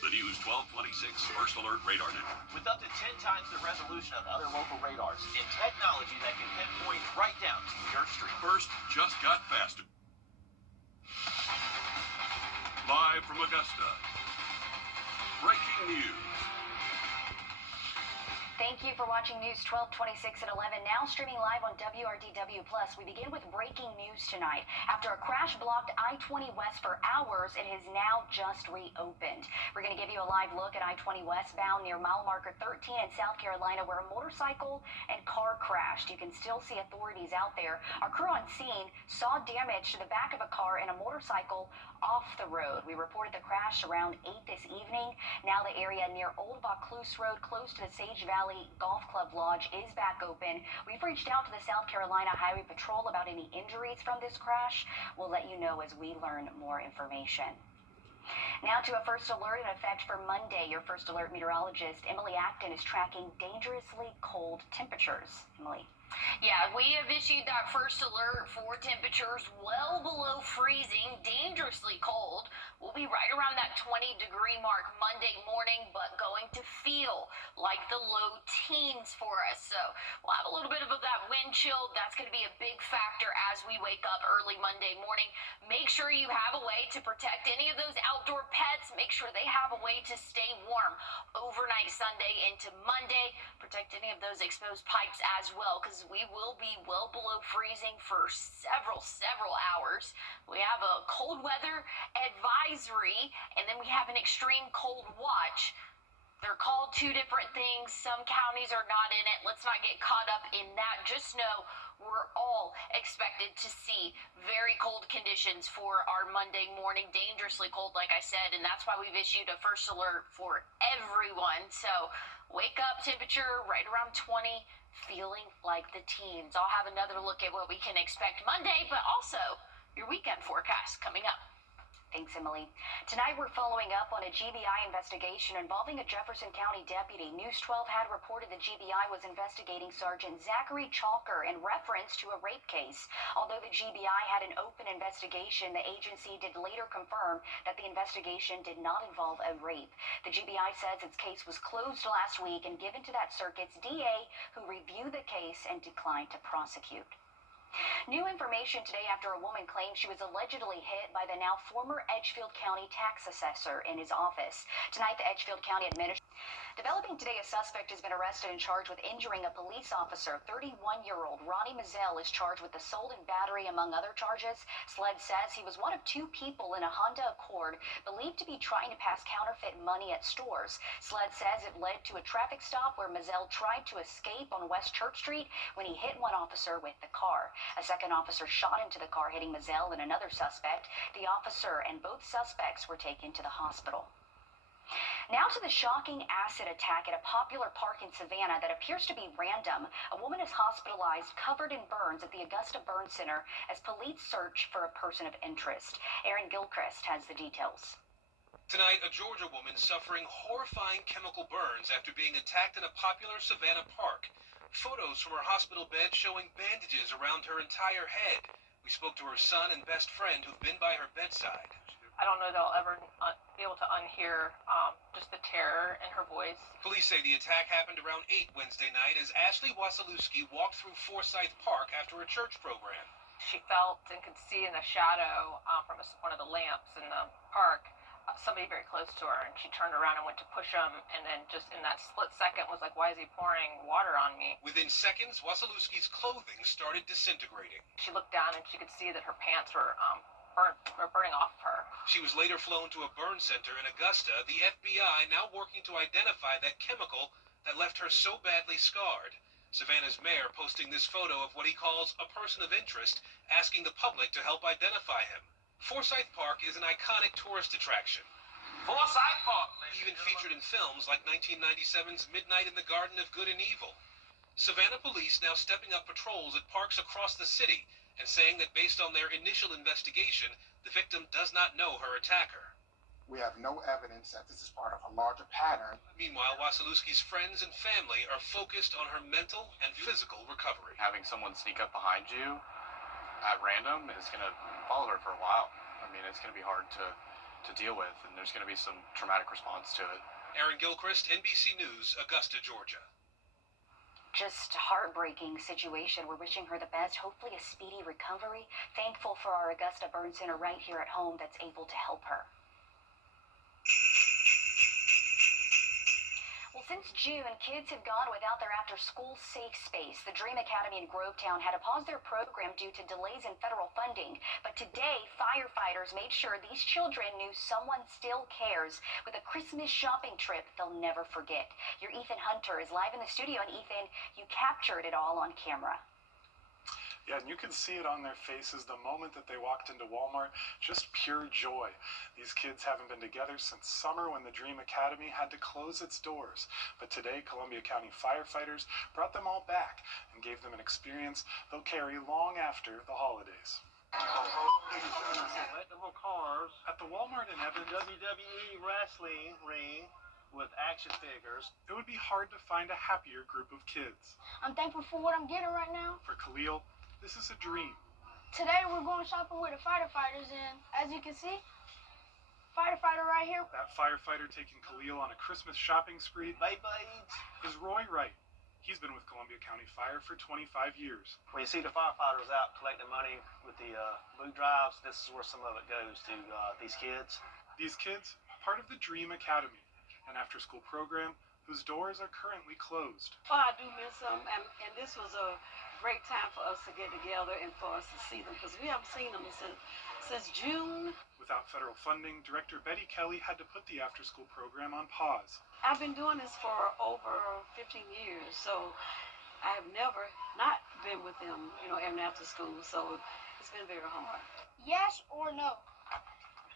The News 1226 First Alert Radar Net. With up to 10 times the resolution of other local radars and technology that can pinpoint right down to your street. First just got faster. Live from Augusta. Breaking news. Thank you for watching News 1226 at 11, now streaming live on WRDW+. We begin with breaking news tonight. After a crash blocked I-20 West for hours, it has now just reopened. We're going to give you a live look at I-20 westbound near mile marker 13 in South Carolina, where a motorcycle and car crashed. You can still see authorities out there. Our crew on scene saw damage to the back of a car and a motorcycle off the road. We reported the crash around 8 this evening. Now the area near Old Vaucluse Road, close to the Sage Valley Golf Club Lodge, is back open. We've reached out to the South Carolina Highway Patrol about any injuries from this crash. We'll let you know as we learn more information. Now to a first alert in effect for Monday. Your first alert meteorologist, Emily Acton, is tracking dangerously cold temperatures. Emily. Yeah, we have issued that first alert for temperatures well below freezing, dangerously cold. We'll be right around that 20-degree mark Monday morning, but going to feel like the low teens for us. So we'll have a little bit of that wind chill. That's going to be a big factor as we wake up early Monday morning. Make sure you have a way to protect any of those outdoor pets. Make sure they have a way to stay warm overnight Sunday into Monday. Protect any of those exposed pipes as well, because we will be well below freezing for several hours. We have a cold weather advisory, and then we have an extreme cold watch. They're called two different things. Some counties are not in it. Let's not get caught up in that. Just know we're all expected to see very cold conditions for our Monday morning, dangerously cold, like I said, and that's why we've issued a first alert for everyone. So wake up temperature right around 20, feeling like the teens. I'll have another look at what we can expect Monday, but also your weekend forecast coming up. Thanks, Emily. Tonight, we're following up on a GBI investigation involving a Jefferson County deputy. News 12 had reported the GBI was investigating Sergeant Zachary Chalker in reference to a rape case. Although the GBI had an open investigation, the agency did later confirm that the investigation did not involve a rape. The GBI says its case was closed last week and given to that circuit's DA, who reviewed the case and declined to prosecute. New information today after a woman claimed she was allegedly hit by the now former Edgefield County tax assessor in his office. Tonight, the Edgefield County administrator. Developing today, a suspect has been arrested and charged with injuring a police officer. 31-year-old Ronnie Mazzell is charged with assault and battery, among other charges. SLED says he was one of two people in a Honda Accord believed to be trying to pass counterfeit money at stores. SLED says it led to a traffic stop where Mazzell tried to escape on West Church Street when he hit one officer with the car. A second officer shot into the car, hitting Mazzell and another suspect. The officer and both suspects were taken to the hospital. Now to the shocking acid attack at a popular park in Savannah that appears to be random. A woman is hospitalized, covered in burns at the Augusta Burn Center as police search for a person of interest. Aaron Gilchrist has the details. Tonight, a Georgia woman suffering horrifying chemical burns after being attacked in a popular Savannah park. Photos from her hospital bed showing bandages around her entire head. We spoke to her son and best friend who've been by her bedside. I don't know that I'll ever be able to unhear just the terror in her voice. Police say the attack happened around 8 Wednesday night as Ashley Wasilewski walked through Forsyth Park after a church program. She felt and could see in the shadow from one of the lamps in the park somebody very close to her, and she turned around and went to push him, and then just in that split second was like, why is he pouring water on me? Within seconds, Wasilewski's clothing started disintegrating. She looked down and she could see that her pants were burning off her. She was later flown to a burn center in Augusta, the FBI now working to identify that chemical that left her so badly scarred. Savannah's mayor posting this photo of what he calls a person of interest, asking the public to help identify him. Forsyth Park is an iconic tourist attraction. Forsyth Park, even featured in films like 1997's Midnight in the Garden of Good and Evil. Savannah police now stepping up patrols at parks across the city and saying that based on their initial investigation, the victim does not know her attacker. We have no evidence that this is part of a larger pattern. Meanwhile, Wasilewski's friends and family are focused on her mental and physical recovery. Having someone sneak up behind you at random is going to follow her for a while. I mean, it's going to be hard to to deal with, and there's going to be some traumatic response to it. Aaron Gilchrist, NBC News, Augusta, Georgia. Just heartbreaking situation. We're wishing her the best. Hopefully a speedy recovery. Thankful for our Augusta Burn Center right here at home that's able to help her. Well, since June, kids have gone without their after-school safe space. The Dream Academy in Grovetown had to pause their program due to delays in federal funding. But today, firefighters made sure these children knew someone still cares with a Christmas shopping trip they'll never forget. Your Ethan Hunter is live in the studio, and Ethan, you captured it all on camera. Yeah, and you can see it on their faces the moment that they walked into Walmart, just pure joy. These kids haven't been together since summer when the Dream Academy had to close its doors. But today, Columbia County firefighters brought them all back and gave them an experience they'll carry long after the holidays. Collectible cars At the Walmart in Evans, WWE wrestling ring with action figures. it would be hard to find a happier group of kids. I'm thankful for what I'm getting right now. For Khalil, this is a dream. Today we're going shopping with the firefighters, and as you can see, firefighter right here. That firefighter taking Khalil on a Christmas shopping spree Beyblades. is Roy Wright. He's been with Columbia County Fire for 25 years. When you see the firefighters out collecting money with the food drives, this is where some of it goes to these kids. These kids, part of the Dream Academy, an after-school program whose doors are currently closed. Oh, I do miss them, and this was a great time for us to get together and for us to see them, because we haven't seen them since June. Without federal funding, Director Betty Kelly had to put the after-school program on pause. I've been doing this for over 15 years, so I have never not been with them, even after school, so it's been very hard. Yes or no?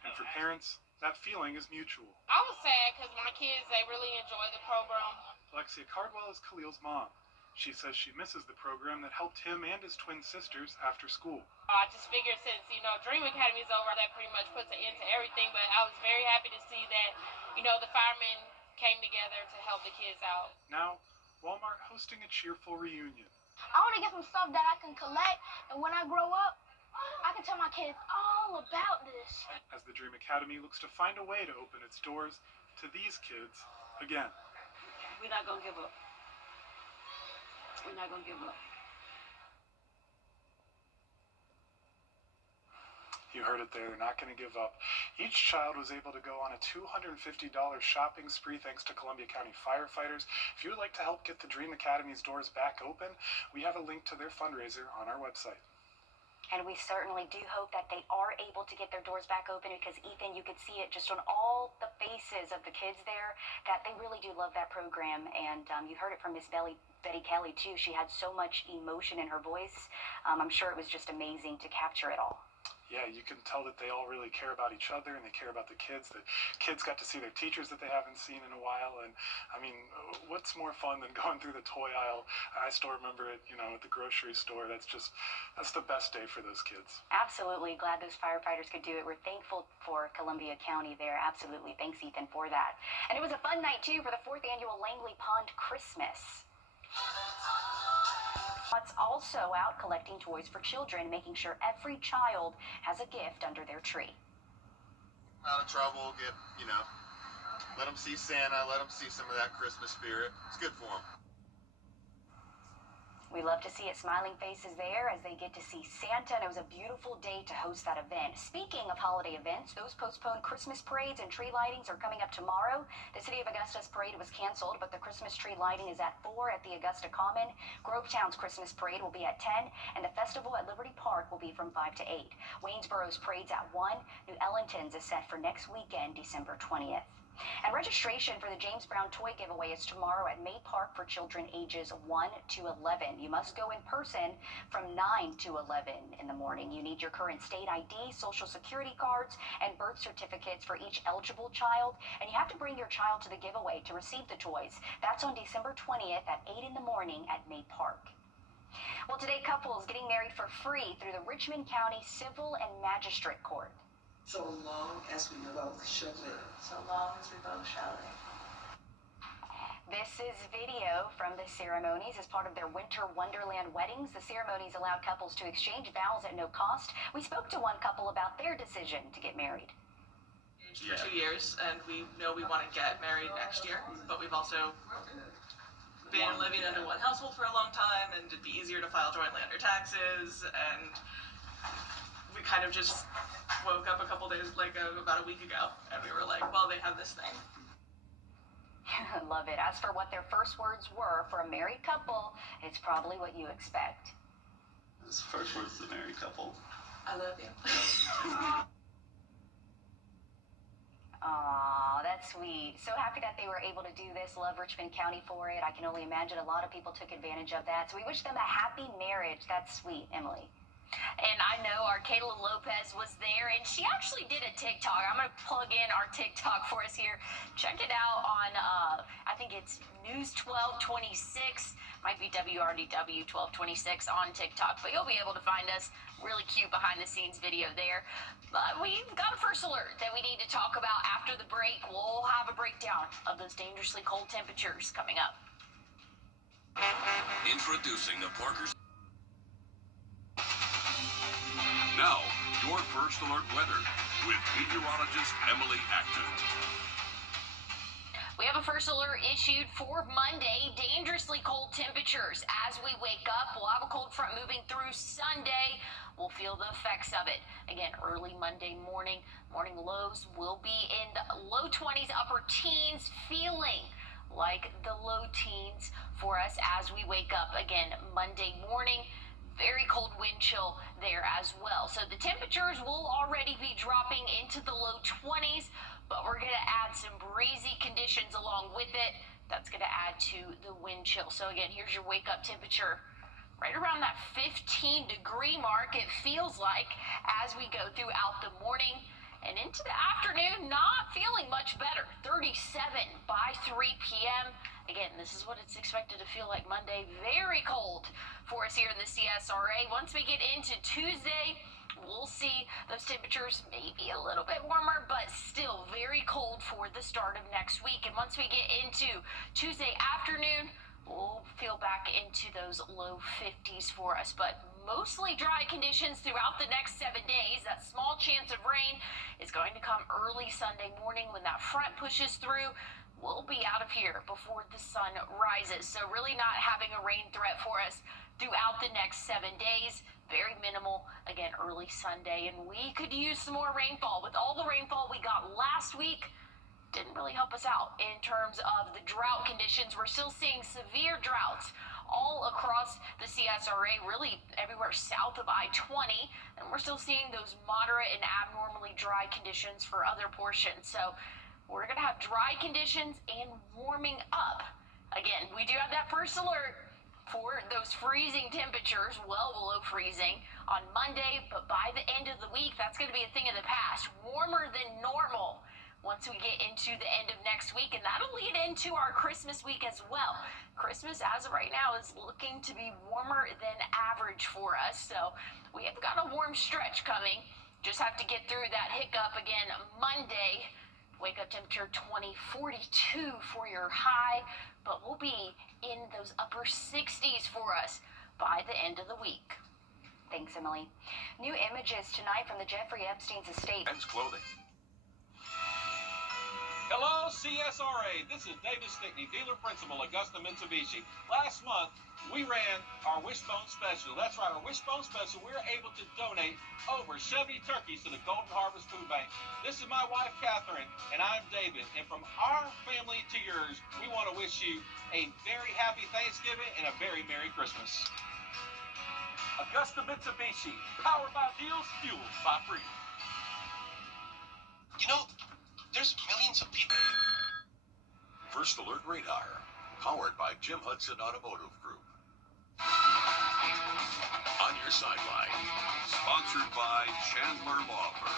And for parents, that feeling is mutual. I was sad because my kids, they really enjoy the program. Alexia Cardwell is Khalil's mom. She says she misses the program that helped him and his twin sisters after school. I just figured since, Dream Academy is over, that pretty much puts an end to everything. But I was very happy to see that, the firemen came together to help the kids out. Now, Walmart hosting a cheerful reunion. I want to get some stuff that I can collect, and when I grow up, I can tell my kids all about this. As the Dream Academy looks to find a way to open its doors to these kids again. We're not going to give up. We're not going to give up. You heard it there, they're not going to give up. Each child was able to go on a $250 shopping spree thanks to Columbia County firefighters. If you would like to help get the Dream Academy's doors back open, we have a link to their fundraiser on our website. And we certainly do hope that they are able to get their doors back open, because, Ethan, you could see it just on all the faces of the kids there that they really do love that program. And you heard it from Miss Betty Kelly, too. She had so much emotion in her voice. I'm sure it was just amazing to capture it all. Yeah, you can tell that they all really care about each other and they care about the kids. The kids got to see their teachers that they haven't seen in a while. And, I mean, what's more fun than going through the toy aisle? I still remember it, at the grocery store. That's the best day for those kids. Absolutely. Glad those firefighters could do it. We're thankful for Columbia County there. Absolutely. Thanks, Ethan, for that. And it was a fun night, too, for the 4th annual Langley Pond Christmas. It's also out collecting toys for children, making sure every child has a gift under their tree. Out of trouble, let them see Santa, let them see some of that Christmas spirit. It's good for them. We love to see it, smiling faces there as they get to see Santa, and it was a beautiful day to host that event. Speaking of holiday events, those postponed Christmas parades and tree lightings are coming up tomorrow. The City of Augusta's parade was canceled, but the Christmas tree lighting is at 4 at the Augusta Common. Grovetown's Christmas parade will be at 10, and the festival at Liberty Park will be from 5 to 8. Waynesboro's parade's at 1. New Ellington's is set for next weekend, December 20th. And registration for the James Brown toy giveaway is tomorrow at May Park for children ages 1 to 11. You must go in person from 9 to 11 in the morning. You need your current state ID, social security cards, and birth certificates for each eligible child. And you have to bring your child to the giveaway to receive the toys. That's on December 20th at 8 in the morning at May Park. Well, today, couples getting married for free through the Richmond County Civil and Magistrate Court. So long as we both shall live. So long as we both shall live. This is video from the ceremonies as part of their Winter Wonderland weddings. The ceremonies allowed couples to exchange vows at no cost. We spoke to one couple about their decision to get married. engaged for 2 years, and we know we want to get married next year, but we've also been living under one household for a long time, and it'd be easier to file jointly under taxes, and we kind of just woke up a couple days, about a week ago, and we were like, well, they have this thing. Love it. As for what their first words were for a married couple, it's probably what you expect. His first words to a married couple. I love you. Aw, that's sweet. So happy that they were able to do this. Love Richmond County for it. I can only imagine a lot of people took advantage of that. So we wish them a happy marriage. That's sweet, Emily. And I know our Kayla Lopez was there, and she actually did a TikTok. I'm going to plug in our TikTok for us here. Check it out on, I think it's News 1226. Might be WRDW 1226 on TikTok, but you'll be able to find us. Really cute behind-the-scenes video there. But we've got a first alert that we need to talk about after the break. We'll have a breakdown of those dangerously cold temperatures coming up. Introducing the Parker's. Now, your first alert weather with meteorologist Emily Acton. We have a first alert issued for Monday. Dangerously cold temperatures as we wake up. We'll have a cold front moving through Sunday. We'll feel the effects of it. Again, early Monday morning. Morning lows will be in the low 20s, upper teens, feeling like the low teens for us as we wake up. Again, Monday morning. Very cold wind chill there as well. So the temperatures will already be dropping into the low 20s, but we're going to add some breezy conditions along with it. That's going to add to the wind chill. So again, here's your wake up temperature right around that 15-degree mark. It feels like as we go throughout the morning and into the afternoon, not feeling much better. 37 by 3 p.m. Again, this is what it's expected to feel like Monday. Very cold for us here in the CSRA. Once we get into Tuesday, we'll see those temperatures maybe a little bit warmer, but still very cold for the start of next week. And once we get into Tuesday afternoon, we'll feel back into those low 50s for us, but mostly dry conditions throughout the next 7 days. That small chance of rain is going to come early Sunday morning when that front pushes through. We'll be out of here before the sun rises. So really not having a rain threat for us throughout the next 7 days. Very minimal, again, early Sunday. And we could use some more rainfall. With all the rainfall we got last week, didn't really help us out in terms of the drought conditions. We're still seeing severe droughts all across the CSRA, really everywhere south of I-20. And we're still seeing those moderate and abnormally dry conditions for other portions. So we're going to have dry conditions and warming up. Again, we do have that first alert for those freezing temperatures, well below freezing, on Monday. But by the end of the week, that's going to be a thing of the past. Warmer than normal once we get into the end of next week. And that'll lead into our Christmas week as well. Christmas, as of right now, is looking to be warmer than average for us. So we have got a warm stretch coming. Just have to get through that hiccup again Monday. Wake up temperature 20, 42 for your high, but we'll be in those upper 60s for us by the end of the week. Thanks, Emily. New images tonight from the Jeffrey Epstein's estate. Men's clothing. Hello, CSRA. This is David Stickney, dealer principal, Augusta Mitsubishi. Last month, we ran our Wishbone Special. That's right, our Wishbone Special. We were able to donate over 70 turkeys to the Golden Harvest Food Bank. This is my wife, Catherine, and I'm David. And from our family to yours, we want to wish you a very happy Thanksgiving and a very Merry Christmas. Augusta Mitsubishi, powered by deals, fueled by freedom. You know, there's millions of people. First Alert Radar, powered by Jim Hudson Automotive Group. On your sideline, sponsored by Chandler Law Firm.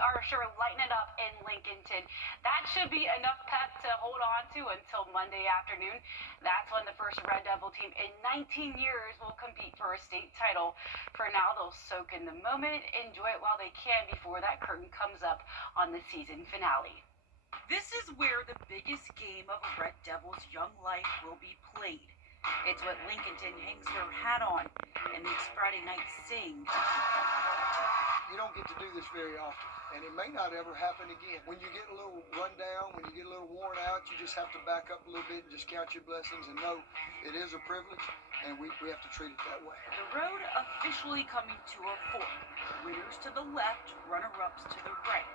are sure lighting it up in Lincolnton. That should be enough pep to hold on to until Monday afternoon. That's when the first Red Devil team in 19 years will compete for a state title. For now, they'll soak in the moment, enjoy it while they can before that curtain comes up on the season finale. This is where the biggest game of a Red Devil's young life will be played. It's what Lincolnton hangs their hat on and makes Friday night sing. You don't get to do this very often, and it may not ever happen again. When you get a little run down, when you get a little worn out, you just have to back up a little bit and just count your blessings and know it is a privilege, and we have to treat it that way. The road officially coming to a fork. Winners to the left, runner-ups to the right.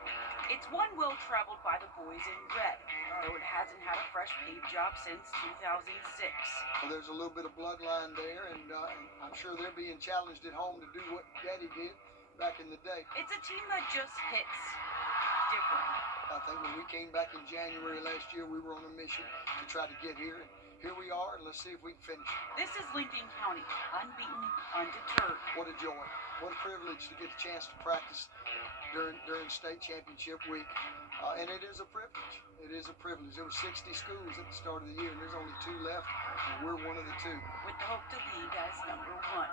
It's one well traveled by the boys in red, though it hasn't had a fresh paint job since 2006. Well, there's a little bit of bloodline there, and I'm sure they're being challenged at home to do what Daddy did back in the day. It's a team that just hits different. I think when we came back in January last year, we were on a mission to try to get here, and here we are, and let's see if we can finish. This is Lincoln County, unbeaten, undeterred. What a joy. What a privilege to get a chance to practice during state championship week. And it is a privilege. It is a privilege. There were 60 schools at the start of the year, and there's only 2 left, and we're one of the 2. With the hope to lead as number 1.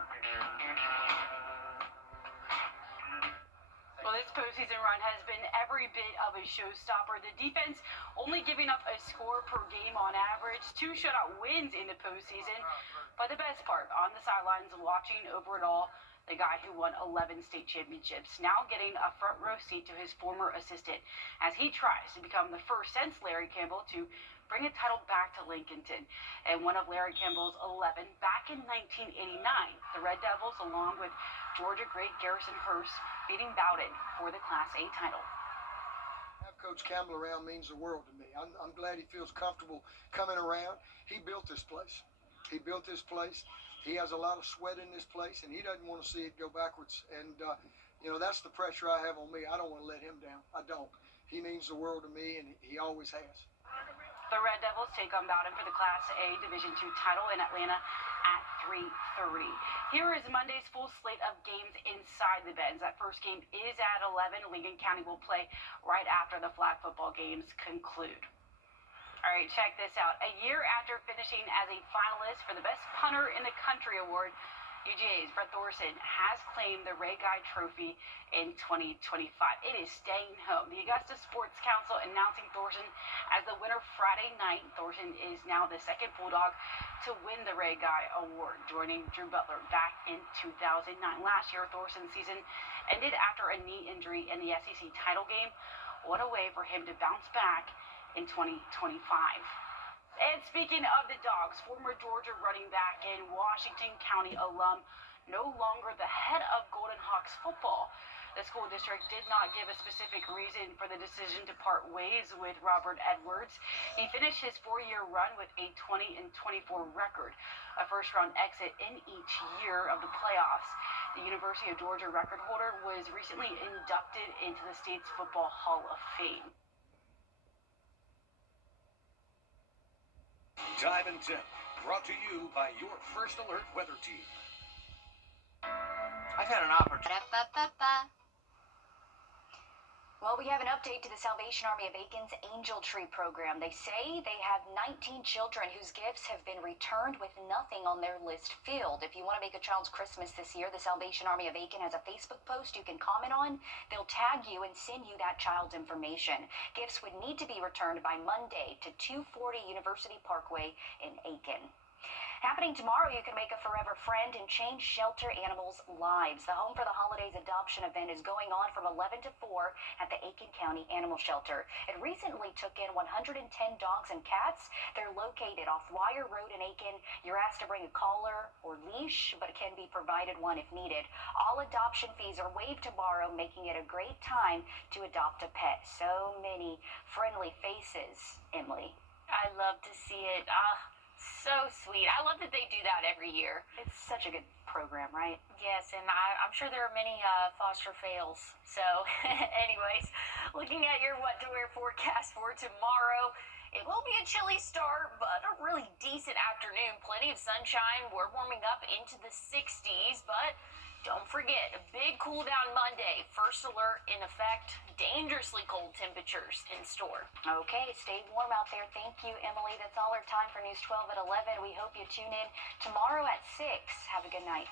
Well, this postseason run has been every bit of a showstopper. The defense only giving up a score per game on average, 2 shutout wins in the postseason. But the best part, on the sidelines watching over it all, the guy who won 11 state championships, now getting a front row seat to his former assistant as he tries to become the first since Larry Campbell to bring a title back to Lincolnton. And one of Larry Campbell's 11 back in 1989, the Red Devils, along with Georgia great Garrison Hearst, beating Bowden for the Class A title. Have Coach Campbell around means the world to me. I'm glad he feels comfortable coming around. He built this place. He built this place. He has a lot of sweat in this place, and he doesn't want to see it go backwards. And, that's the pressure I have on me. I don't want to let him down. I don't. He means the world to me, and he always has. The Red Devils take on Bowden for the Class A Division II title in Atlanta at 3:30. Here is Monday's full slate of games inside the Benz. That first game is at 11. Lincoln County will play right after the flag football games conclude. All right, check this out. A year after finishing as a finalist for the Best Punter in the Country Award, UGA's Brett Thorson has claimed the Ray Guy Trophy in 2025. It is staying home. The Augusta Sports Council announcing Thorson as the winner Friday night. Thorson is now the second Bulldog to win the Ray Guy Award, joining Drew Butler back in 2009. Last year, Thorson's season ended after a knee injury in the SEC title game. What a way for him to bounce back in 2025. And speaking of the Dogs, former Georgia running back and Washington County alum, no longer the head of Golden Hawks football. The school district did not give a specific reason for the decision to part ways with Robert Edwards. He finished his 4-year run with a 20-24 record, a first-round exit in each year of the playoffs. The University of Georgia record holder was recently inducted into the state's Football Hall of Fame. Time and Temp, brought to you by your First Alert weather team. I've had an opportunity. Well, we have an update to the Salvation Army of Aiken's Angel Tree program. They say they have 19 children whose gifts have been returned with nothing on their list filled. If you want to make a child's Christmas this year, the Salvation Army of Aiken has a Facebook post you can comment on. They'll tag you and send you that child's information. Gifts would need to be returned by Monday to 240 University Parkway in Aiken. Happening tomorrow, you can make a forever friend and change shelter animals' lives. The Home for the Holidays adoption event is going on from 11 to 4 at the Aiken County Animal Shelter. It recently took in 110 dogs and cats. They're located off Wire Road in Aiken. You're asked to bring a collar or leash, but it can be provided one if needed. All adoption fees are waived tomorrow, making it a great time to adopt a pet. So many friendly faces, Emily. I love to see it. So sweet. I love that they do that every year. It's such a good program, right? Yes, and I'm sure there are many foster fails. So, anyways, looking at your what to wear forecast for tomorrow, it will be a chilly start, but a really decent afternoon. Plenty of sunshine. We're warming up into the 60s, but Don't forget, a big cool down Monday. First alert in effect. Dangerously cold temperatures in store. Okay, stay warm out there. Thank you, Emily. That's all our time for News 12 at 11. We hope you tune in tomorrow at 6. Have a good night.